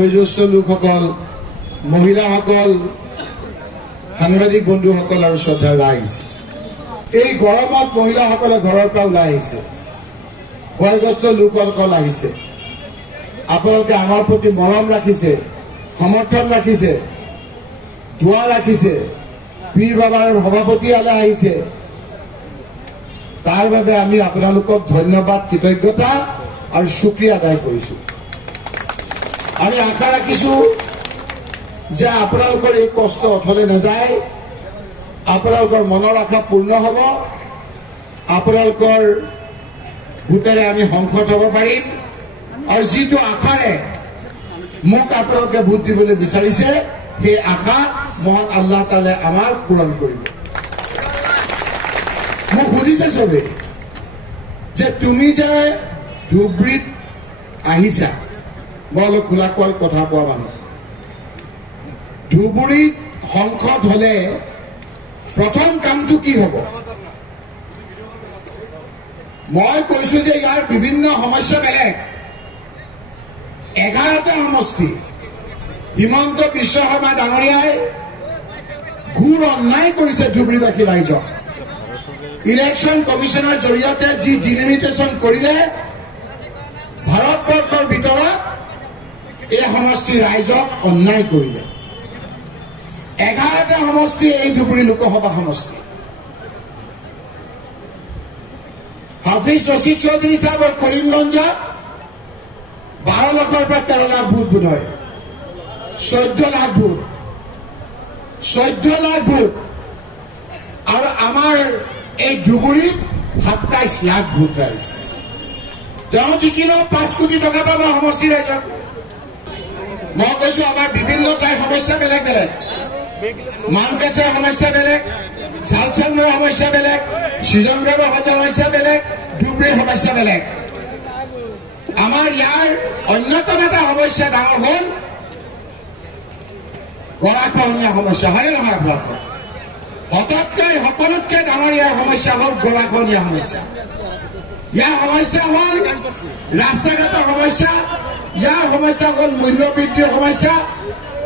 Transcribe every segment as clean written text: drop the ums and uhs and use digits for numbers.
বয়োজ্যেষ্ঠ লোকসকল, মহিলাসকল, সাংবাদিক বন্ধুসকল আৰু শ্ৰদ্ধাৰ ৰাইজ, এই গৰমত মহিলাসকলে ঘৰৰ পৰা ওলাই আহিছে, বয়োজ্যেষ্ঠ লোকসকল আহিছে। আপোনালোকে আমাৰ প্ৰতি মৰম ৰাখিছে, সমৰ্থন ৰাখিছে, দোৱা ৰাখিছে, পীৰ বাবাৰ সভাপতিয়ালে আহিছে। তাৰ বাবে আমি আপোনালোকক ধন্যবাদ, কৃতজ্ঞতা আৰু শুক্ৰিয়া আদায় কৰিছো। আমি আশা ৰাখিছো যে আপোনালোকৰ এই কষ্ট অথলে নাযায়, আপোনালোকৰ মনৰ আশা পূৰ্ণ হ'ব, আপোনালোকৰ ভোটেৰে আমি সংসদ হ'ব পাৰিম, আৰু যিটো আশাৰে মোক আপোনালোকে ভোট দিবলৈ বিচাৰিছে সেই আশা মহান আল্লাহ তাআলাই আমাক পূৰণ কৰিব। মোক সুধিছে চবে যে তুমি যে ধুবুৰীত আহিছা, মই অলপ খোলা কোৱা কথা কোৱা মানুহ। ধুবুৰীত সংসদ হলে প্ৰথম কামটো কি হ'ব? মই কৈছো যে ইয়াৰ বিভিন্ন সমস্যা বেলেগ। 11টা সমষ্টি হিমন্ত বিশ্ব শৰ্মা ডাঙৰীয়াই ঘোৰ অন্যায় কৰিছে ধুবুৰীবাসী ৰাইজক। ইলেকশ্যন কমিশ্যনৰ জৰিয়তে যি ডিলিমিটেশ্যন কৰিলে ভাৰতবৰ্ষৰ ভিতৰত এই সমষ্টি ৰাইজক অন্যায় কৰিলে। 11টা সমষ্টি এই ধুবুৰী লোকসভা সমষ্টি। হাফিজ ৰছিদ চৌধুৰী সাহেবৰ কৰিমগঞ্জত 12 লাখৰ পৰা 13 লাখ ভোট বোধ হয়, 14 লাখ ভোট, 14 লাখ ভোট। আৰু আমাৰ এই ধুবুৰীত 27 লাখ ভোট ৰাইজ। তেওঁ জিকিলেও 5 কোটি টকা পাব সমষ্টি ৰাইজক। মই কৈছো আমাৰ বিভিন্ন ঠাইৰ সমস্যা বেলেগ বেলেগ। মানকেচৰ সমস্যা বেলেগ, চালচন্দ্ৰৰ সমস্যা বেলেগ, সৃজনদেৱৰ সমস্যা বেলেগ, ধুবুৰীৰ সমস্যা বেলেগ। আমাৰ ইয়াৰ অন্যতম এটা সমস্যা ডাঙৰ হ'ল গৰাখহনীয়া সমস্যা, হয়নে নহয় আপোনালোকৰ? সকলোতকৈ ডাঙৰ ইয়াৰ সমস্যা হ'ল গৰাখহনীয়া সমস্যা। ইয়াৰ সমস্যা হ'ল ৰাস্তা ঘাটৰ সমস্যা, ইয়াৰ সমস্যা হ'ল মূল্য বৃদ্ধিৰ সমস্যা,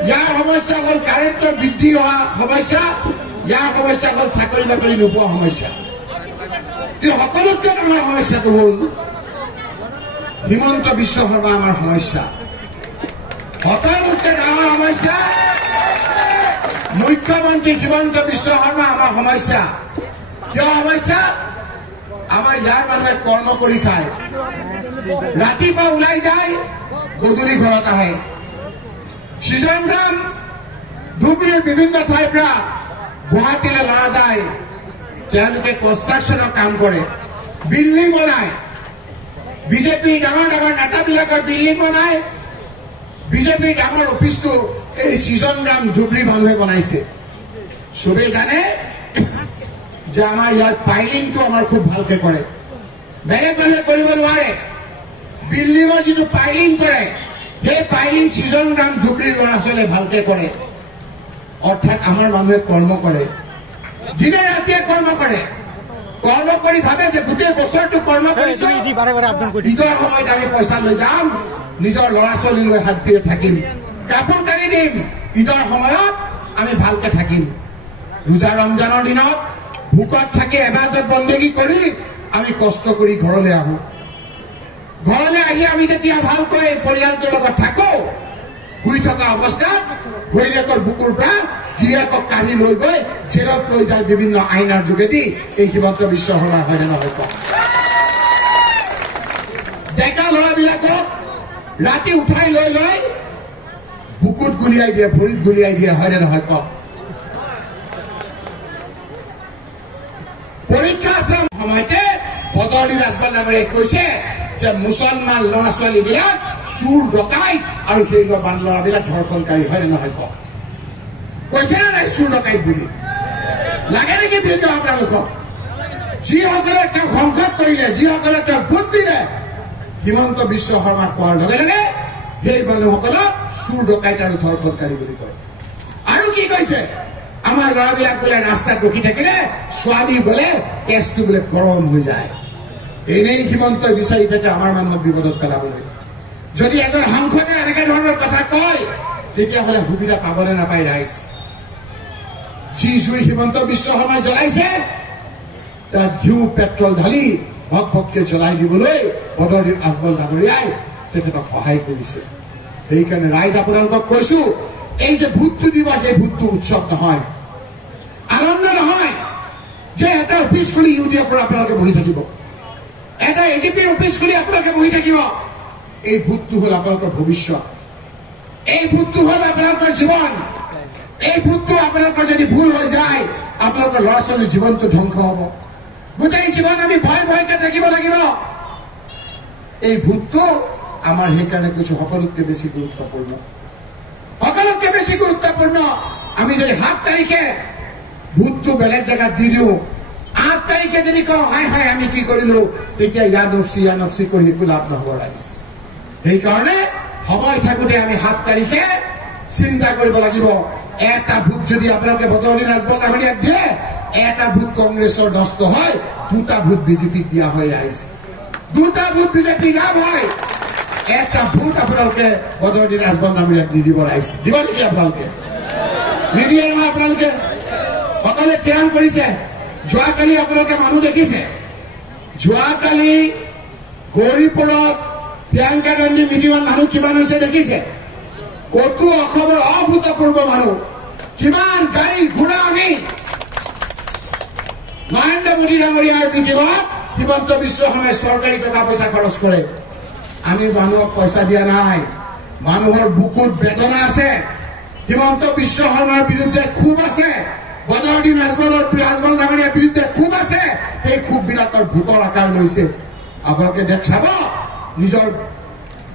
ইয়াৰ সমস্যা হ'ল কাৰেণ্টৰ বৃদ্ধি হোৱা সমস্যা, ইয়াৰ সমস্যা হ'ল চাকৰি বাকৰি নোপোৱা সমস্যা। কিন্তু সকলোতকৈ ডাঙৰ সমস্যাটো হ'ল হিমন্ত বিশ্ব শৰ্মা আমাৰ সমস্যা। সকলোতকৈ ডাঙৰ সমস্যা মুখ্যমন্ত্ৰী হিমন্ত বিশ্ব শৰ্মা আমাৰ সমস্যা। কিয় সমস্যা? আমাৰ ইয়াৰ মানুহে কৰ্ম কৰি খায়, ৰাতিপুৱা ওলাই যায়, গধূলি ঘৰত আহে। সৃজনগ্ৰাম ধুবুৰীৰ বিভিন্ন ঠাইৰ পৰা গুৱাহাটীলৈ লৰা যায়, তেওঁলোকে কনষ্ট্ৰাকশ্যনৰ কাম কৰে, বিল্ডিং বনায়। বিজেপিৰ ডাঙৰ ডাঙৰ নেতাবিলাকৰ বিল্ডিং বনায়। বিজেপিৰ ডাঙৰ অফিচটো এই সৃজনগ্ৰাম ধুবুৰী মানুহে বনাইছে। চবেই জানে যে আমাৰ ইয়াৰ পাইলিংটো আমাৰ খুব ভালকে কৰে, বেলেগ মানুহে কৰিব নোৱাৰে। বিল্ডিঙৰ যিটো পাইলিং কৰে, সেই পাইলিং সৃজনগ্ৰাম ধুবুৰীৰ ল'ৰা ছোৱালীয়ে ভালকে কৰে। অৰ্থাৎ আমাৰ মানুহে কৰ্ম কৰে, দিনে ৰাতিয়ে কৰ্ম কৰে। কৰ্ম কৰি ভাবে যে গোটেই বছৰটো কৰ্ম কৰিছো, ঈদৰ সময়ত আমি পইচা লৈ যাম, নিজৰ ল'ৰা ছোৱালী লৈ শান্তিৰে থাকিম, কাপোৰ কানি দিম, ঈদৰ সময়ত আমি ভালকে থাকিম। ৰোজা ৰমজানৰ দিনত ভোকত থাকি ইবাদত বন্দেগী কৰি আমি কষ্ট কৰি ঘৰলৈ আহো। ঘৰলৈ আহি আমি যেতিয়া ভালকৈ পৰিয়ালটোৰ লগত থাকো, শুই থকা অৱস্থাত ঘৈণীয়েকৰ বুকুৰ পৰা গিৰিয়েকক কাঢ়ি লৈ গৈ জেলত লৈ যায় বিভিন্ন আইনৰ যোগেদি এই হিমন্ত বিশ্ব শৰ্মা, হয়নে নহয় কওক? ডেকা ল'ৰাবিলাকক ৰাতি উঠাই লৈ লৈ বুকুত গুলিয়াই দিয়ে, ভৰিত গুলিয়াই দিয়ে, হয়নে নহয় কওক? পৰীক্ষা আছে সময়তে বদলি ৰাজবাল ডাঙৰীয়াই কৈছে যে মুছলমান ল'ৰা ছোৱালীবিলাক চুৰ ডকাইত আৰু সেই ল'ৰাবিলাক ধৰ্ষণকাৰী, হয়নে নহয় কওক? কৈছে নে নাই চুৰ ডকাইত বুলি? লাগে নেকি ভিডিঅ' আপোনালোকক? যিসকলে তেওঁক সংসদ কৰিলে, যিসকলে তেওঁক ভোট দিলে, হিমন্ত বিশ্ব শৰ্মা কোৱাৰ লগে লগে সেই মানুহসকলক চুৰ ডকাইত আৰু ধৰ্ষণকাৰী বুলি কয়। আৰু কি কৈছে? আমাৰ ল'ৰাবিলাক বোলে ৰাস্তাত ৰখি থাকিলে, ছোৱালী গলে কেছটো বোলে গৰম হৈ যায়। এনেই হিমন্তই বিচাৰি থাকে আমাৰ মানুহক বিপদত পেলাবলৈ। যদি এজন সাংসদে এনেকে ধৰণৰ কথা কয় তেতিয়াহ'লে সুবিধা পাবনে নাপায় ৰাইজ যি জুই হিমন্ত বিশ্ব শৰ্মাই জ্বলাইছে তাত ঘিউ পেট্ৰল ঢালি ভক ভককে জ্বলাই দিবলৈ বদৰুদ্দিন আজমল ডাঙৰীয়াই তেখেতক সহায় কৰিছে সেইকাৰণে ৰাইজ আপোনালোকক কৈছো এই যে ভোটটো দিব সেই ভোটটো উৎসৱ নহয় আনন্দ নহয় যে এটা অফিচ খুলি ইউডিএফৰ আপোনালোকে বহি থাকিব এটা এজিপিৰ অফিচ খুলি আপোনালোকে বহি থাকিব এই ভোটটো হ'ল আপোনালোকৰ ভৱিষ্যত এই ভোটটো হ'ল আপোনালোকৰ জীৱন এই ভোটটো আপোনালোকৰ যদি ভুল হৈ যায় আপোনালোকৰ ল'ৰা ছোৱালীৰ জীৱনটো ধ্বংস হ'ব গোটেই জীৱন আমি ভয় ভয়কে থাকিব লাগিব এই ভোটটো আমাৰ সেইকাৰণে কিছু সকলোতকৈ বেছি গুৰুত্বপূৰ্ণ আমি যদি 7 তাৰিখে ভোটটো বেলেগ জেগাত দি দিওঁ 8 তাৰিখে যদি কওঁ হাই হাই আমি কি কৰিলো তেতিয়া ইয়াৰ নফচি কৰি একো লাভ নহ'ব ৰাইজ সেইকাৰণে সময় থাকোঁতে আমি 7 তাৰিখে চিন্তা কৰিব লাগিব এটা ভোট যদি আপোনালোকে বদৰুদ্দিন আজমল ডাঙৰীয়াক দিয়ে এটা ভোট কংগ্ৰেছৰ নষ্ট হয় 2টা ভোট বিজেপিক দিয়া হয় ৰাইজ 2টা ভোট বিজেপি লাভ হয় এটা ভোট আপোনালোকে বদৰুদ্দিন আজমল ডাঙৰীয়াক নিদিব ৰাইজ দিব নেকি আপোনালোকে নিদিয়ে নহয় আপোনালোকে সকলোৱে থিৰাং কৰিছে যোৱাকালি আপোনালোকে মানুহ দেখিছে যোৱাকালি গৌৰীপুৰত প্ৰিয়ংকা গান্ধী মিটিঙত মানুহ কিমান হৈছে দেখিছে কতো অসমৰ অভূতপূৰ্ব মানুহ কিমান গাড়ী ঘোঁৰা আনি নৰেন্দ্ৰ মোদী ডাঙৰীয়াৰ মিটিঙত হিমন্ত বিশ্ব শৰ্মাই চৰকাৰী টকা পইচা খৰচ কৰে আমি মানুহক পইচা দিয়া নাই মানুহৰ বুকুত বেদনা আছে হিমন্ত বিশ্ব শৰ্মাৰ বিৰুদ্ধে ক্ষোভ আছে বদৰুদ্দিন আজমল ডাঙৰীয়াৰ বিৰুদ্ধে ক্ষোভ আছে সেই ক্ষোভবিলাকৰ ভোটৰ আকাৰ লৈছে আপোনালোকে চাব নিজৰ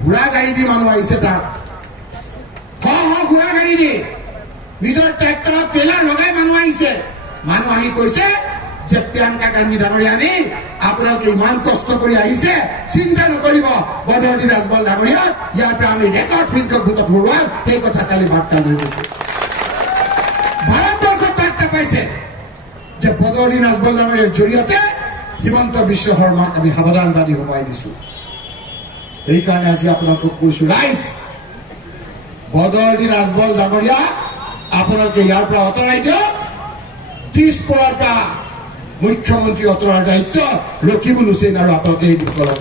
ঘোঁৰা গাড়ী দি মানুহ আহিছে তাত ঘোঁৰা গাড়ী দি নিজৰ ট্ৰেক্টৰত ট্ৰেইলাৰ লগাই মানুহ আহিছে মানুহ আহি কৈছে যে প্ৰিয়ংকা গান্ধী ডাঙৰীয়া আনি আপোনালোকে ইমান কষ্ট কৰি আহিছে চিন্তা নকৰিব বদৰুদ্দিন আজমল ডাঙৰীয়াক ইয়াৰ পৰা আমি ৰেকৰ্ড সংখ্যক ভোটত হৰুৱাম সেই কথা কালি বাৰ্তা লৈ গৈছে ভাৰতবৰ্ষত বাৰ্তা পাইছে যে বদৰুদ্দিন আজমল ডাঙৰীয়াৰ জৰিয়তে হিমন্ত বিশ্ব শৰ্মাক আমি সাৱধানবাদী সোমাই দিছো সেইকাৰণে আজি আপোনালোকক কৈছো ৰাইজ বদৰুদ্দিন আজমল ডাঙৰীয়া আপোনালোকে ইয়াৰ পৰা আঁতৰাই দিয়ক 30 পৰৰ পৰা মুখ্যমন্ত্ৰী অঁতৰোৱাৰ দায়িত্ব ৰকিবুল হুছেইন আৰু আপোনালোকে এই দুখলক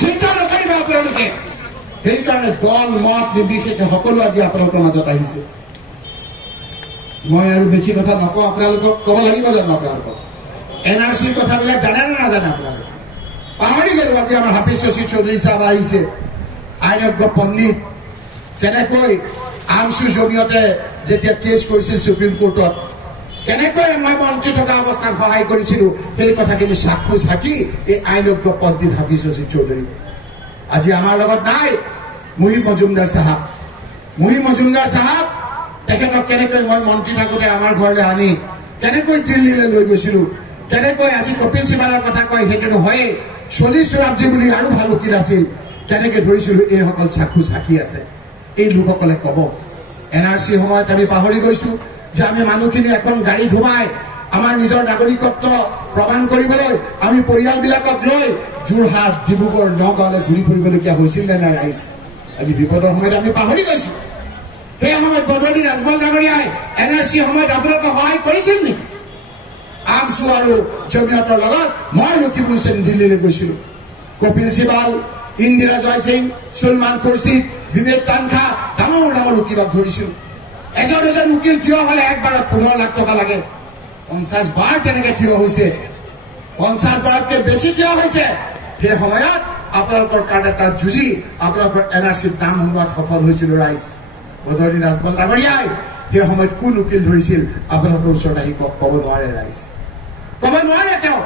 চিন্তা নকৰিব আপোনালোকে সেইকাৰণে দল মত নিৰ্বিশেষে সকলো আজি আপোনালোকৰ মাজত আহিছে মই আৰু বেছি কথা নকওঁ আপোনালোকক ক'ব লাগিব জানো আপোনালোকক এনআৰচিৰ কথাবিলাক জানে নে নাজানে আপোনালোকে পাহৰি গ'লো আজি আমাৰ হাফিজ শশী চৌধুৰী চাহাব আহিছে আইনজ্ঞ পণ্ডিত কেনেকৈ আমচুৰ জৰিয়তে যেতিয়া কেছ কৰিছিল সুপ্ৰিম কোৰ্টত কেনেকৈ মই মন্ত্ৰী থকা অৱস্থাত সহায় কৰিছিলো সেই কথাখিনি সাক্ষী থাকি এই আইনজ্ঞ পণ্ডিত হাফিজ শশী চৌধুৰী আজি আমাৰ লগত নাই মুহিম মজুমদাৰ চাহাব তেখেতক কেনেকৈ মই মন্ত্ৰী থাকোঁতে আমাৰ ঘৰলৈ আনি কেনেকৈ দিল্লীলৈ লৈ গৈছিলো কেনেকৈ আজি কপিল চিবালৰ কথা কয় সেইটোতো হয়েই চলি চোৰাবজী বুলি আৰু ভাল উকিল আছিল কেনেকৈ ধৰিছিলো এইসকল সাক্ষী আছে এই লোকসকলে ক'ব এনআৰচি সময়ত আমি পাহৰি গৈছো যে আমি মানুহখিনি এখন গাড়ী ধুমাই আমাৰ নিজৰ নাগৰিকত্ব প্ৰমাণ কৰিবলৈ আমি পৰিয়ালবিলাকক লৈ যোৰহাট ডিব্ৰুগড় নগাঁৱলৈ ঘূৰি ফুৰিবলগীয়া হৈছিল নে নাই ৰাইজ আজি বিপদৰ সময়ত আমি পাহৰি গৈছো সেই সময়ত বদৰুদ্দিন আজমল ডাঙৰীয়াই এনআৰচি সময়ত আপোনালোকক সহায় কৰিছিল নেকি আমচু আৰু জমিয়তৰ লগত মই ৰকিবুল হুছেইন দিল্লীলৈ গৈছিলো কপিল চিবাল ইন্দিৰা জয়সিং সলমান খুৰছিদ বিবেক তানখা ডাঙৰ উকিলক ধৰিছিল এজন উকিল থিয় হলে একবাৰত 15 লাখ টকা লাগে 50 বাৰ তেনেকে থিয় হৈছে 50 বাৰতকৈ বেছি থিয় হৈছে সেই সময়ত আপোনালোকৰ কাৰণে তাত যুঁজি আপোনালোকৰ এনআৰচিৰ নাম সোমোৱাত সফল হৈছিল ৰাইজ বদৰুদ্দিন আজমল ডাঙৰীয়াই সেই সময়ত কোন উকিল ধৰিছিল আপোনালোকৰ ওচৰত আহি ক'ব নোৱাৰে ৰাইজ ক'ব নোৱাৰে তেওঁ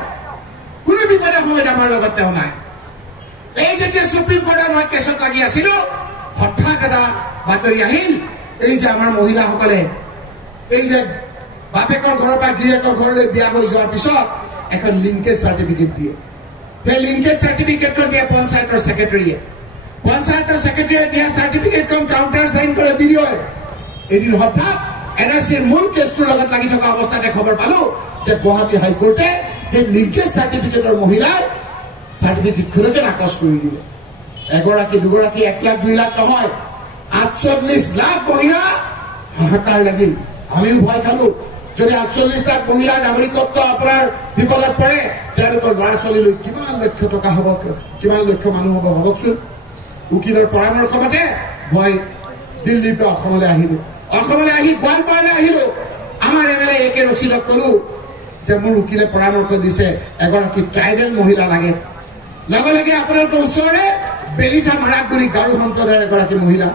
কোনো বিপদৰ সময়ত আমাৰ লগত তেওঁ নাই এই যেতিয়া সুপ্ৰিম কোৰ্টৰ মই কেছত লাগি আছিলো হঠাৎ এটা বাতৰি আহিল এই যে আমাৰ মহিলাসকলে এই যে বাপেকৰ ঘৰৰ পৰা গিৰিয়েকৰ ঘৰলৈ বিয়া হৈ যোৱাৰ পিছত এখন লিংকেজ চাৰ্টিফিকেট দিয়ে সেই লিংকেজ চাৰ্টিফিকেটখন দিয়ে পঞ্চায়তৰ ছেক্ৰেটাৰীয়ে দিয়া চাৰ্টিফিকেটখন কাউণ্টাৰ চাইন কৰে বিডিঅ'য়ে এদিন হঠাৎ এনআৰচিৰ মূল কেছটোৰ লগত লাগি থকা অৱস্থাতে খবৰ পালো যে গুৱাহাটী হাইকোৰ্টে সেই লিংকেজ চাৰ্টিফিকেটৰ মহিলাৰ চাৰ্টিফিকেটখনকে নাকচ কৰি দিলে এগৰাকী দুগৰাকী 1 লাখ 2 লাখ নহয় 48 লাখ মহিলা হাহাকাৰ লাগিল আমিও ভয় খালো যদি 48 লাখ মহিলাৰ নাগৰিকত্ব আপোনাৰ বিপদত পৰে তেওঁলোকৰ ল'ৰা ছোৱালীলৈ কিমান লক্ষ টকা হ'ব কিমান লক্ষ মানুহ হ'ব ভাবকচোন উকিলৰ পৰামৰ্শ মতে মই দিল্লীৰ পৰা অসমলৈ আহিলো অসমলৈ আহি গোৱালপাৰালৈ আহিলো আমাৰ এমএলএ একে ৰচিদক কলো যে মোৰ উকিলে পৰামৰ্শ দিছে এগৰাকী ট্ৰাইবেল মহিলা লাগে লগে লগে আপোনালোকৰ ওচৰৰে বেলিঠা মাৰাকগুৰি গাৰু সম্প্ৰদায়ৰ এগৰাকী মহিলা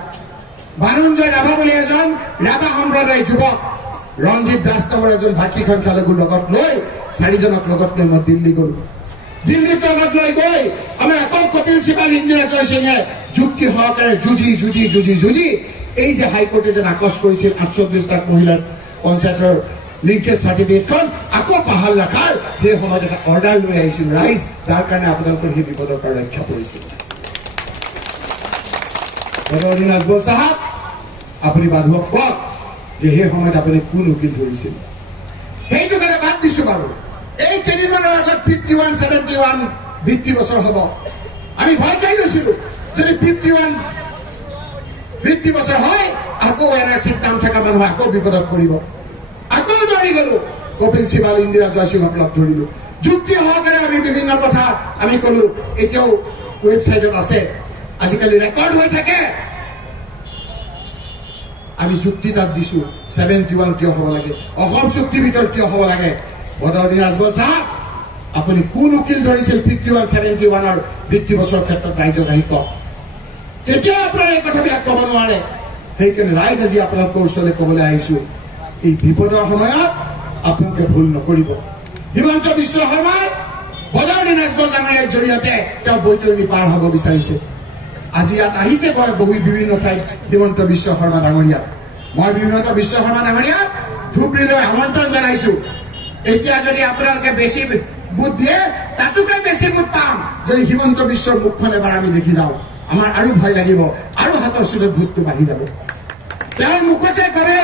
বানুঞ্জয় ৰাভা বুলি এজন ৰাভা সম্প্ৰদায়ৰ যুৱক ৰঞ্জিত দাস নামৰ এজন ভাতৃ সংখ্যালঘু লগত লৈ 4জনক লগত লৈ মই দিল্লী গলো দিল্লীত লগত লৈ গৈ আমাৰ আকৌ কপিল সিবাল ইন্দিৰা জয়সিঙে যুক্তি সহকাৰে যুঁজি এই যে হাইকোৰ্টে যে নাকচ কৰিছিল 48 লাখ মহিলাৰ পঞ্চায়তৰ লিংকেজ চাৰ্টিফিকেটখন আকৌ বাহাল ৰখাৰ সেই সময়ত এটা অৰ্ডাৰ লৈ আহিছিল ৰাইজ যাৰ কাৰণে আপোনালোকৰ সেই বিপদৰ পৰা ৰক্ষা পৰিছিল বদৰুদ্দিন আজমল সাহেব আপুনি বাধুক কওক যে সেই সময়ত আপুনি কোন উকিল ধৰিছিল সেইটো কাৰণে বাদ দিছো বাৰু এই কেইদিনমানৰ আগত 51-71 বৃত্তি বছৰ হ'ব আমি ভয় খাই গৈছিলো যদি 51 বৃত্তি বছৰ হয় আকৌ এনআৰচিত নাম থকা মানুহ আকৌ বিপদত পৰিব আকৌ ধৰি গলো কপিল সিবাল ইন্দিৰা জয়সিঙক লগ ধৰিলো যুক্তি সহকাৰে আমি বিভিন্ন কথা আমি কলো এতিয়াও ৱেবছাইটত আছে আজিকালি ৰেকৰ্ড হৈ থাকে আমি যুক্তি তাত দিছো 71 কিয় হ'ব লাগে অসম চুক্তি ভিতৰত কিয় হ'ব লাগে বদৰুদ্দিন আজমল সাহেব আপুনি কোন উকিল ধৰিছিল 51-71 বৃত্তি বছৰৰ ক্ষেত্ৰত ৰাইজক আহি কওক কেতিয়া আপোনাৰ এই কথাবিলাক ক'ব নোৱাৰে সেইকাৰণে ৰাইজ আজি আপোনালোকৰ ওচৰলৈ ক'বলৈ আহিছো এই বিপদৰ সময়ত আপোনালোকে ভুল নকৰিব হিমন্ত বিশ্ব শৰ্মাই বদৰুদ্দিন আজমল ডাঙৰীয়াৰ জৰিয়তে তেওঁ বৈতৰণি পাৰ হ'ব বিচাৰিছে আজি ইয়াত আহিছে বহু বিভিন্ন ঠাইত হিমন্ত বিশ্ব শৰ্মা ডাঙৰীয়া মই হিমন্ত বিশ্ব শৰ্মা ডাঙৰীয়া ধুবুৰীলৈ আমন্ত্ৰণ জনাইছো এতিয়া যদি আপোনালোকে বেছি বুট দিয়ে তাতোকৈ বেছি বুট পাম যদি হিমন্ত বিশ্বৰ মুখখন এবাৰ আমি দেখি যাওঁ আমাৰ আৰু ভয় লাগিব আৰু হাতৰ চুলত ভোটটো বাঢ়ি যাব তেওঁৰ মুখতে কৰে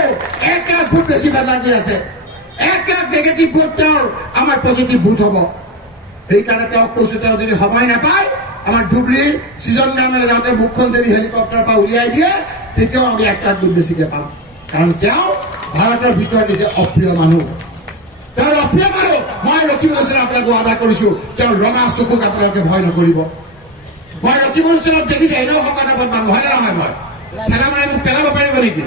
1 লাখ ভোট বেছি লাগি আছে 1 লাখ নেগেটিভ ভোট তেওঁৰ আমাৰ পজিটিভ ভোট হ'ব সেইকাৰণে তেওঁক কৈছো তেওঁ যদি সময় নাপায় আমাৰ ধুবুৰীৰ সিজন গ্ৰামলৈ যাওঁতে মুখখন যদি হেলিকপ্টাৰৰ পৰা উলিয়াই দিয়ে তেতিয়াও আমি 1 লাখ ভোট বেছিকে পাম কাৰণ তেওঁ ভাৰতৰ ভিতৰত নিজে অপ্ৰিয় মানুহ তেওঁৰ অপ্ৰিয় মানুহ মই ৰকিব হুছেইন আপোনাক ৱাদা কৰিছো তেওঁৰ ৰঙা চকুক আপোনালোকে ভয় নকৰিব মই ৰকিব হুছেইনক দেখিছে এনেও সংবাদত মানুহ হয় নহয় মই ঠেলা মাৰি মোক পেলাব পাৰিব নেকি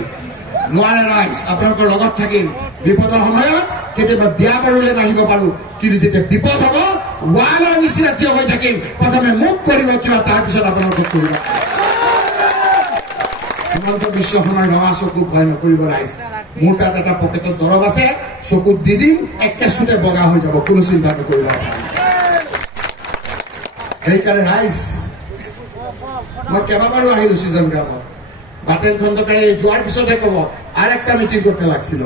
নোৱাৰে ৰাইজ আপোনালোকৰ লগত থাকিম বিপদৰ সময়ত কেতিয়াবা বিয়া বাৰুলৈ নাহিব পাৰো কিন্তু যেতিয়া বিপদ হ'ব ৱালৰ নিচিনা থিয় হৈ থাকিম প্ৰথমে মোক কৰিব কিয় তাৰপিছত আপোনালোকক কৰিব হিমন্ত বিশ্ব শৰ্মাৰ ৰঙা চকুক ভয় নকৰিব ৰাইজ মোৰ তাত এটা পকেটত দৰৱ আছে চকুত দি দিম একেচুতে বগা হৈ যাব কোনো চিন্তা নকৰিব সেইকাৰণে ৰাইজ মই কেইবাবাৰো আহিলো সিজন গ্ৰামত বাটেন খণ্ডকাৰে যোৱাৰ পিছতে ক'ব আৰু একটা মিটিং কৰতে লাগছিল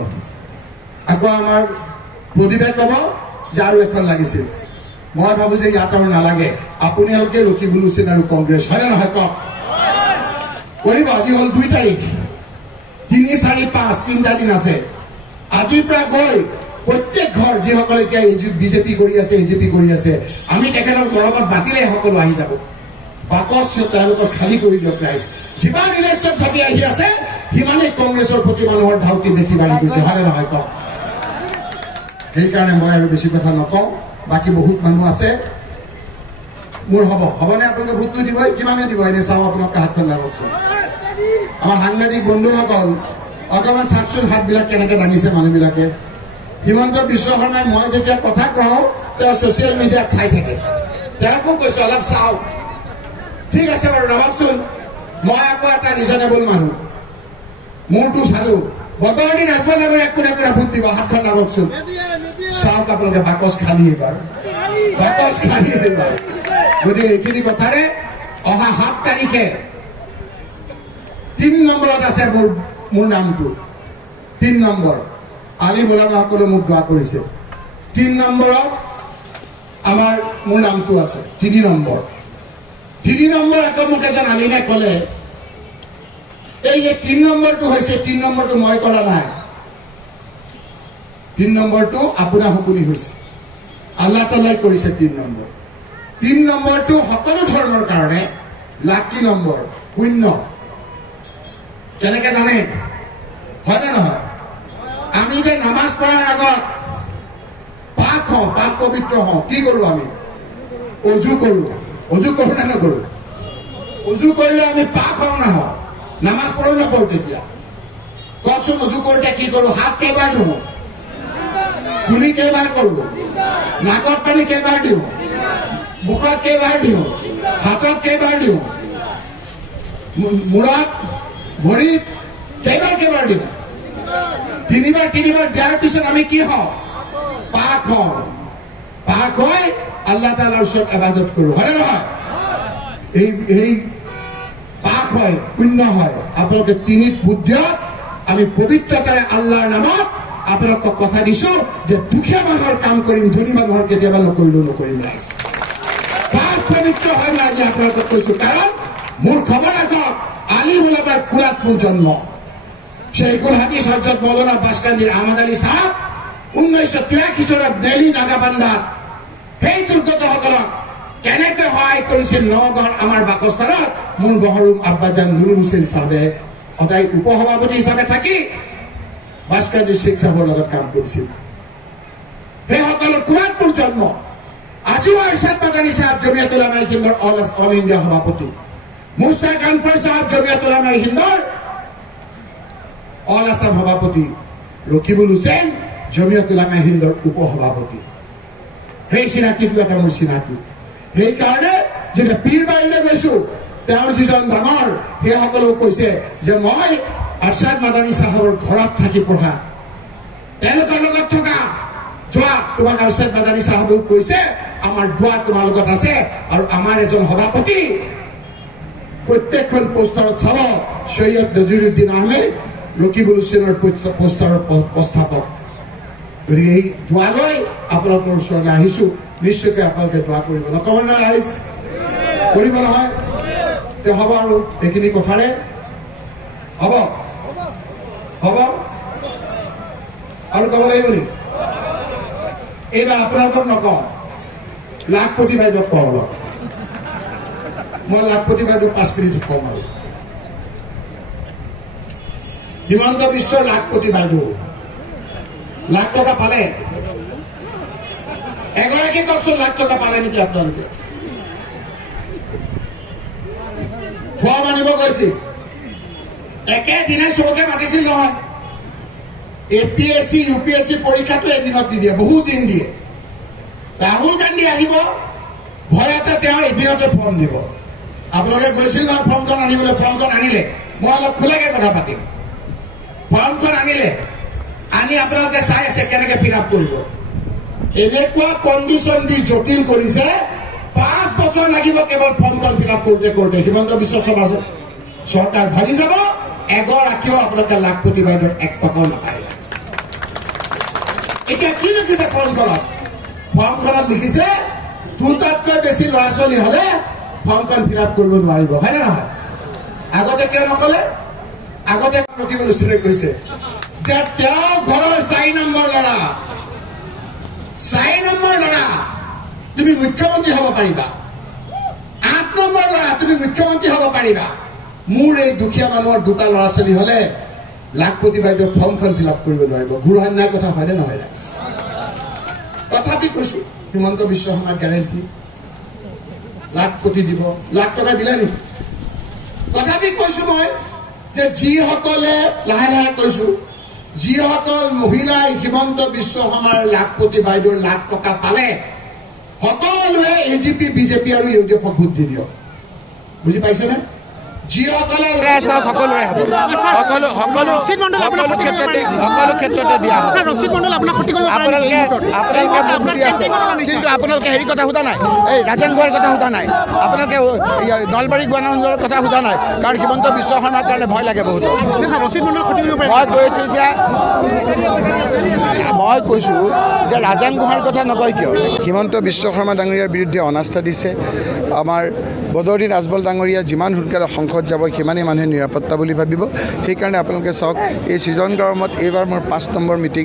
আকৌ আমাৰ প্ৰদীপে ক'ব যে আৰু এখন লাগিছিল মই ভাবো যে ইয়াত আৰু নালাগে আপোনালোকে ৰকিবুল হুছেইন আৰু কংগ্ৰেছ হয় নহয় কওক কৰিব আজি হল 2 তাৰিখ 3, 4, 5 তিনিটা দিন আছে আজিৰ পৰা গৈ প্ৰত্যেক ঘৰ যিসকলে এতিয়া বিজেপি কৰি আছে এজেপি কৰি আছে আমি তেখেতক গৰমত বাতিলে সকলো আহি যাব বাকচ তেওঁলোকৰ খালী কৰি দিয়ক ৰাইজ যিমান ইলেকশ্যন চাপি আহি আছে সিমানেই কংগ্ৰেছৰ প্ৰতি মানুহৰ ধাউতি বেছি বাঢ়ি গৈছে হয় নহয় কওক সেইকাৰণে মই আৰু বেছি কথা নকওঁ বাকী বহুত মানুহ আছে মোৰ হ'বনে আপোনালোকে ভোটটো দিবই কিমানে দিব এনে চাওঁ আপোনালোকে হাতখন লাগকচোন আমাৰ সাংবাদিক বন্ধুসকল অকণমান চাওকচোন হাতবিলাক কেনেকৈ দাঙিছে মানুহবিলাকে হিমন্ত বিশ্ব শৰ্মাই মই যেতিয়া কথা কওঁ তেওঁ ছচিয়েল মিডিয়াত চাই থাকে তেওঁকো কৈছো অলপ চাওক ঠিক আছে বাৰু ৰবাকচোন মই আকৌ এটা ৰিজনেবল মানুহ মোৰটো চালো বদৰুদ্দিন আজমল ডাঙৰীয়াক কোনে কোনে ভোট দিব হাতখন লাগকচোন চাওক আপোনালোকে বাকচ খালী এইবাৰ বাকচ খালী এইবাৰ গতিকে এইখিনি কথাৰে অহা 7 তাৰিখে 3 নম্বৰত আছে মোৰ নামটো 3 নম্বৰ আলিম ওলামাসকলে মোক দোৱা কৰিছে 3 নম্বৰত আমাৰ মোৰ নামটো আছে 3 নম্বৰ আকৌ মোক এজন আলিমে ক'লে এই যে 3 নম্বৰটো হৈছে 3 নম্বৰটো মই কৰা নাই 3 নম্বৰটো আপোনাৰ হুকুমি হৈছে আল্লাহ তাআলাই কৰিছে 3 নম্বৰ 3 নম্বৰটো সকলো ধৰ্মৰ কাৰণে লাকি নম্বৰ 0 কেনেকে জানে হয় না নহয় আমি যে নামাজ পঢ়াৰ আগত পাক হওঁ পাক পবিত্ৰ হওঁ কি কৰো আমি অজু কৰো না নকৰো অজু কৰিলে আমি পাক হওঁ না হওঁ নামাজ পঢ়ো নপঢ়ো তেতিয়া কওকচোন অজু কৰোঁতে কি কৰো হাত কেইবাৰ ধুওঁ কুলি কেইবাৰ কৰো নাকত পানী কেইবাৰ দিওঁ মুখত কেইবাৰ দিওঁ হাতত কেইবাৰ দিওঁ মূৰত ভৰিত কেইবাৰ দিওঁ তিনিবাৰ দিয়াৰ পিছত আমি কি হওঁ পাক হওঁ পাক হৈ আল্লাহ তাআলাৰ ওচৰত ইবাদত কৰো হয় নে নহয় এই পাক হয় পুণ্য হয় আপোনালোকে তিনিত বুদ্ধিয়ত আমি পবিত্ৰতাৰে আল্লাহৰ নামত আপোনালোকক কথা দিছো যে দুখীয়া মানুহৰ কাম কৰিম ধনী মানুহৰ কেতিয়াবা নকৰিম ৰাইজ পাক পবিত্ৰ হয় না আজি আপোনালোকক কৈছো কাৰণ মোৰ খবৰ ৰাখক আলিম উলামাৰ কুলাত মোৰ জন্ম শেখুল হাদিস হযৰত মৌলানা বাসকান্দিৰ আহমদ আলী সাহেব 1983 চনত দিল্লী নাগাবান্ধাত সেই দুৰ্গতসকলক কেনেকৈ সহায় কৰিছিল নগৰ আমাৰ বাকস্থানত মোৰ বহৰুম আব্বাজান নুৰুল হুছেইন সাহেবে সদায় উপসভাপতি হিচাপে থাকি বাসকান্দি শেখ সাহেবৰ লগত কাম কৰিছিল সেইসকলৰ কুলাত মোৰ জন্ম আজিও ইৰশাদ মাদানী সাহেব জমিয়ত উলামা হিন্দৰ অল ইণ্ডিয়া সভাপতি মুস্তাক আনফাৰ সাহেব জমিয়ত উলামা হিন্দৰ অল আসাম সভাপতি ৰকিবুল হুসেন জমিয়ত উলামা হিন্দৰ উপসভাপতি সেই চিনাকিটো এটা মোৰ চিনাকি সেইকাৰণে যেতিয়া পীৰবাৰীলৈ গৈছো তেওঁৰ যিজন ডাঙৰ সেইসকলেও কৈছে যে মই ইৰশাদ মাদানী সাহেবৰ ঘৰত থাকি পঢ়া তেওঁলোকৰ লগত থকা যোৱা তোমাক ইৰশাদ মাদানী সাহেবেও কৈছে আমাৰ দোৱা তোমাৰ লগত আছে আৰু আমাৰ এজন সভাপতি প্ৰত্যেকখন পোষ্টাৰত চাব সৈয়দ নজিৰুদ্দিন আহমেদ ৰকিবুল হুসেনেৰ পোষ্টাৰৰ প্ৰস্তাৱক গতিকে এই দোৱা লৈ আপোনালোকৰ ওচৰলৈ আহিছো নিশ্চয়কৈ আপোনালোকে দোৱা কৰিব নকব না ৰাইজ কৰিব নহয় হ'ব আৰু এইখিনি কথাৰে হ'ব আৰু ক'ব লাগিব নি এইবাৰ আপোনালোকক নকওঁ লাখপতি বাইদেউক কওঁ অলপ মই লাখপতি বাইদেউক 5 মিনিট কম আৰু হিমন্ত বিশ্ব লাখপতি বাইদেউ লাখ টকা পালে এগৰাকী কওকচোন লাখ টকা পালে নেকি আপোনালোকে ফৰ্ম আনিব গৈছিল একেদিনে চবকে মাতিছিল নহয় APSC UPSC পৰীক্ষাটো এদিনত নিদিয়ে বহুত দিন দিয়ে ৰাহুল গান্ধী আহিব ভয়তে তেওঁ এদিনতে ফৰ্ম দিব আপোনালোকে গৈছিল নহয় ফৰ্মখন আনিবলৈ ফৰ্মখন আনিলে মই অলপ খোলাকে কথা পাতিম ফৰ্মখন আনিলে আনি আপোনালোকে চাই আছে কেনেকে ফিল আপ কৰিব এনেকুৱা কণ্ডিশ্যন দি জটিল কৰিছে 5 বছৰ লাগিব কেৱল ফৰ্মখন ফিল আপ কৰোঁতে হিমন্ত বিশ্ব শৰ্মা চৰকাৰ ভাগি যাব এগৰাকীও আপোনালোকে লাখপতি বাইদেউৰ 1 টকাও নাপায় এতিয়া কি লিখিছে ফৰ্মখনত লিখিছে 2টাতকৈ বেছি ল'ৰা ছোৱালী হলে ফৰ্মখন ফিল আপ কৰিব নোৱাৰিব হয় নে নহয় আগতে কিয় নকলে আগতে ৰকিবুল হুছেইনে কৈছে যে তেওঁ ঘৰৰ 4 নম্বৰ ল'ৰা তুমি মুখ্যমন্ত্ৰী হ'ব পাৰিবা 8 নম্বৰ ল'ৰা তুমি মুখ্যমন্ত্ৰী হ'ব পাৰিবা মোৰ এই দুখীয়া মানুহৰ 2টা ল'ৰা ছোৱালী হলে লাখপতি বাইদেউৰ ফৰ্মখন ফিল আপ কৰিব নোৱাৰিব ঘূৰণাৰ কথা হয়নে নহয় ৰাইজ তথাপি কৈছো হিমন্ত বিশ্ব শৰ্মাক গ্যাৰেণ্টি লাখপতি দিব লাখ টকা দিলে নেকি তথাপি কৈছো মই যে যিসকলে লাহে কৈছো যিসকল মহিলাই হিমন্ত বিশ্ব শৰ্মাৰ লাখপতি বাইদেউৰ লাখ টকা পালে সকলোৱে AGP BJP আৰু UDF ভোট দি দিয়ক বুজি পাইছেনে যিসকলে সকলোৰে হ'ব সকলো ক্ষেত্ৰতে দিয়া হ'ব ৰচিদ মণ্ডল আপোনাক ক্ষতি কৰিব আপোনালোকে দি আছে কিন্তু আপোনালোকে হেৰি কথা সোধা নাই এই ৰাজেন গোৱাৰ কথা সোধা নাই আপোনালোকে নলবাৰী গোৱানন্দৰ কথা সোধা নাই কাৰণ হিমন্ত বিশ্ব শৰ্মাৰ কাৰণে ভয় লাগে বহুত ৰচিদ মণ্ডল ক্ষতি কৰিব পাৰে মই কৈছো যে ৰাজেন গোহাঁইৰ কথা নকয় কিয় হিমন্ত বিশ্ব শৰ্মা ডাঙৰীয়াৰ বিৰুদ্ধে অনাস্থা দিছে আমাৰ বদৰুদ্দিন আজমল ডাঙৰীয়া যিমান সোনকালে সংসদ যাব সিমানেই মানুহে নিৰাপত্তা বুলি ভাবিব। সেইকাৰণে আপোনালোকে চাওক, এই ছিজন গৰমত এইবাৰ মোৰ 5 নম্বৰ মিটিং,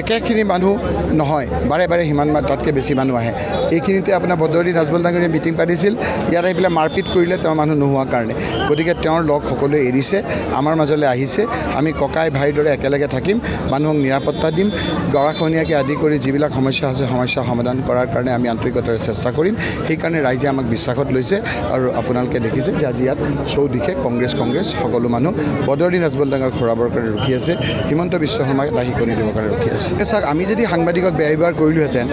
একেখিনি মানুহ নহয়, বাৰে বাৰে সিমান তাতকৈ বেছি মানুহ আহে। এইখিনিতে আপোনাৰ বদৰুদ্দিন আজমল ডাঙৰীয়াই মিটিং পাতিছিল, ইয়াত আহি পেলাই মাৰপিট কৰিলে তেওঁ মানুহ নোহোৱাৰ কাৰণে। গতিকে তেওঁৰ লগ সকলোৱে এৰিছে, আমাৰ মাজলৈ আহিছে। আমি ককাই ভাইৰ দৰে একেলগে থাকিম, মানুহক নিৰাপত্তা দিম, গৰাখহনীয়াকে আদি কৰি যিবিলাক সমস্যা আছে সমস্যা সমাধান কৰাৰ কাৰণে আমি আন্তৰিকতাৰে চেষ্টা কৰিম। সেইকাৰণে ৰাইজে আমাক বিশ্বাসত লৈছে আৰু আপোনালোকে দেখিছে যে আজি ইয়াত চৌদিশে কংগ্ৰেছ সকলো মানুহ বদৰুদ্দিন আজমল ডাঙৰীয়াক খৰাবৰ কাৰণে ৰখি আছে, হিমন্ত বিশ্ব শৰ্মাক এটা শিকনি দিবৰ কাৰণে ৰখি আছে। চাওক, আমি যদি সাংবাদিকক বেয়া ব্যৱহাৰ কৰিলোহেঁতেন,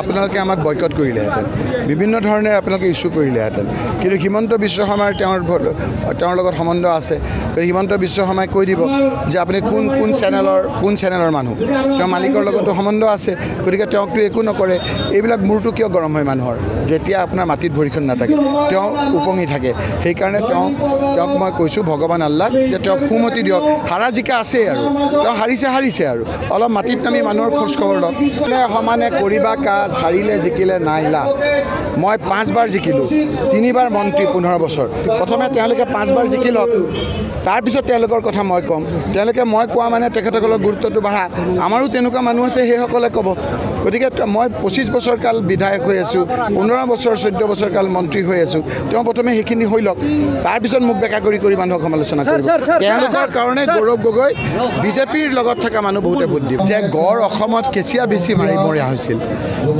আপোনালোকে আমাক বয়কট কৰিলেহেঁতেন, বিভিন্ন ধৰণে আপোনালোকে ইছ্যু কৰিলেহেঁতেন। কিন্তু হিমন্ত বিশ্ব শৰ্মাৰ তেওঁৰ লগত সম্বন্ধ আছে। হিমন্ত বিশ্ব শৰ্মাই কৈ দিব যে আপুনি কোন চেনেলৰ মানুহ, তেওঁৰ মালিকৰ লগতো সম্বন্ধ আছে। গতিকে তেওঁকতো একো নকৰে। এইবিলাক মূৰটো কিয় গৰম হয় মানুহৰ, যেতিয়া আপোনাৰ মাটিত ভৰিখন নাথাকে, তেওঁ উপঙি থাকে। সেইকাৰণে তেওঁক মই কৈছোঁ ভগৱান আল্লাহ যে তেওঁক সুমতি দিয়ক। হাৰা জিকা আছেই আৰু তেওঁ হাৰিছে আৰু অলপ মাটিত নামি মানুহৰ খোজ খবৰ লওক। সমানে কৰিবা কাজ, হাৰিলে জিকিলে নাই লাজ। মই 5 বাৰ জিকিলোঁ, 3 বাৰ মন্ত্ৰী 15 বছৰ। প্ৰথমে তেওঁলোকে 5 বাৰ জিকি লওক, তাৰপিছত তেওঁলোকৰ কথা মই ক'ম। তেওঁলোকে মই কোৱা মানে তেখেতসকলৰ গুৰুত্বটো বাঢ়া। আমাৰো তেনেকুৱা মানুহ আছে, সেইসকলে ক'ব। গতিকে মই 25 বছৰ কাল বিধায়ক হৈ আছোঁ, 15 বছৰ 14 বছৰ কাল মন্ত্ৰী হৈ আছোঁ। তেওঁ প্ৰথমে সেইখিনি হৈ লওক, তাৰপিছত মোক বেকা কৰি মানুহক সমালোচনা কৰিব। তেওঁলোকৰ কাৰণে গৌৰৱ গগৈ বিজেপিৰ লগত থকা মানুহ বহুতে ভোট দিব। যে গড় অসমত কেঁচিয়া বেছি মৰা হৈছিল,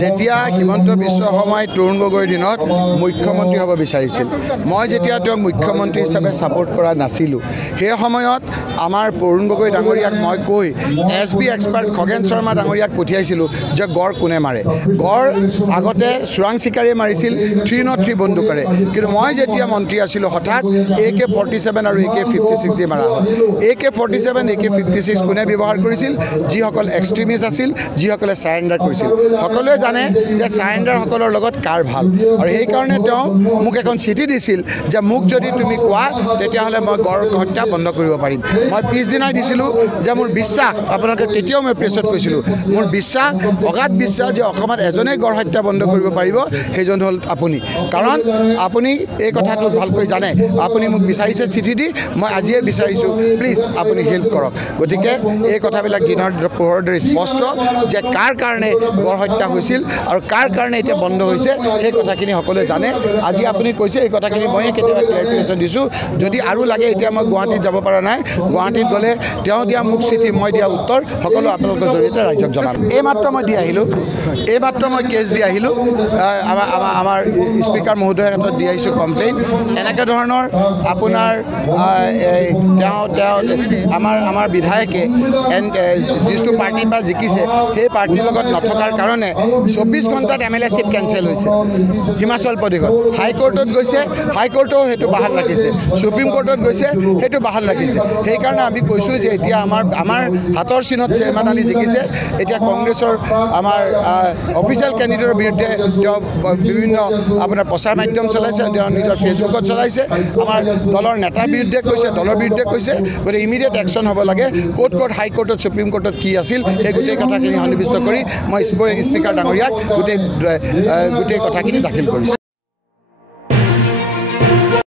যেতিয়া হিমন্ত বিশ্ব শৰ্মাই তৰুণ গগৈৰ দিনত মুখ্যমন্ত্ৰী হ'ব বিচাৰিছিল। মই যেতিয়া তেওঁক মুখ্যমন্ত্ৰী হিচাপে ছাপোৰ্ট কৰা নাছিলোঁ, সেই সময়ত আমাৰ তৰুণ গগৈ ডাঙৰীয়াক মই কৈ SB এক্সপাৰ্ট খগেন শৰ্মা ডাঙৰীয়াক পঠিয়াইছিলোঁ যে গড় কোনে মাৰে। গড় আগতে চোৰাং চিকাৰীয়ে মাৰিছিল 303 বন্দুকেৰে, কিন্তু মই যেতিয়া মন্ত্ৰী আছিলোঁ হঠাৎ AK-47 আৰু AK-56 দি মাৰা হ'ল। AK-47 AK-56 কোনে ব্যৱহাৰ কৰিছিল? যিসকল এক্সট্ৰিমিষ্ট আছিল, যিসকলে ছাৰেণ্ডাৰ কৰিছিল। সকলোৱে জানে যে ছাৰেণ্ডাৰসকলৰ লগত কাৰ ভাল, আৰু সেইকাৰণে তেওঁ মোক এখন চিঠি দিছিল যে মোক যদি তুমি কোৱা তেতিয়াহ'লে মই গড় হত্যা বন্ধ কৰিব পাৰিম। মই পিছদিনাই দিছিলোঁ যে মোৰ বিশ্বাস, আপোনালোকে তেতিয়াও মই প্ৰেছত কৈছিলোঁ, মোৰ বিশ্বাস, অগাধ বিশ্বাস যে অসমত এজনেই গড় হত্যা বন্ধ কৰিব পাৰিব, সেইজন হ'ল আপুনি। কাৰণ আপুনি এই কথাটো ভালকৈ জানে। আপুনি মোক বিচাৰিছে চিঠি দি, মই আজিয়ে বিচাৰিছোঁ, প্লিজ আপুনি হেল্প কৰক। গতিকে এই কথাবিলাক দিনৰ পোহৰৰ দৰে স্পষ্ট যে কাৰ কাৰণে গড় হত্যা হৈছিল আৰু কাৰ কাৰণে এতিয়া বন্ধ হৈছে, সেই কথাখিনি সকলোৱে জানে। আজি আপুনি কৈছে এই কথাখিনি ময়ে কেতিয়াবা ক্লেৰিফিকেশ্যন দিছোঁ। যদি আৰু লাগে, এতিয়া মই গুৱাহাটীত যাব পৰা নাই, গুৱাহাটীত গ'লে তেওঁ দিয়া মোক চিঠি, মই দিয়া উত্তৰ সকলো আপোনালোকৰ জৰিয়তে ৰাইজক জনাম। এইমাত্ৰ মই দি আহিলোঁ, এইমাত্ৰ মই কেছ দি আহিলোঁ, আমাৰ স্পীকাৰ মহোদয়ৰ হাতত দি আহিছোঁ কমপ্লেইন। এনেকৈ ধৰণৰ আপোনাৰ তেওঁ আমাৰ বিধায়কে যিটো পাৰ্টিৰ পৰা জিকিছে, সেই পাৰ্টিৰ লগত নথকাৰ কাৰণে 24 ঘণ্টাত MLA চিট কেঞ্চেল হৈছে হিমাচল প্ৰদেশত। হাইকোৰ্টত গৈছে, হাইকোৰ্টেও সেইটো বাহাল ৰাখিছে, সুপ্ৰিম কোৰ্টত গৈছে, সেইটো বাহাল ৰাখিছে। সেইকাৰণে আমি কৈছোঁ যে এতিয়া আমাৰ হাতৰ চিনত চেয়াৰমেন আলী জিকিছে। এতিয়া কংগ্ৰেছৰ আমাৰ অফিচিয়েল কেণ্ডিডেটৰ বিৰুদ্ধে তেওঁ বিভিন্ন আপোনাৰ প্ৰচাৰ মাধ্যম চলাইছে, তেওঁ নিজৰ ফেচবুকত চলাইছে, আমাৰ দলৰ নেতাৰ বিৰুদ্ধে কৈছে, দলৰ বিৰুদ্ধে কৈছে। গতিকে ইমিডিয়েট একশ্যন হ'ব লাগে। ক'ত হাইকোৰ্টত সুপ্ৰিম কোৰ্টত কি আছিল, সেই গোটেই কথাখিনি সন্নিৱিষ্ট কৰি মই স্পীকাৰ ডাঙৰীয়াক গোটেই কথাখিনি দাখিল কৰিছোঁ।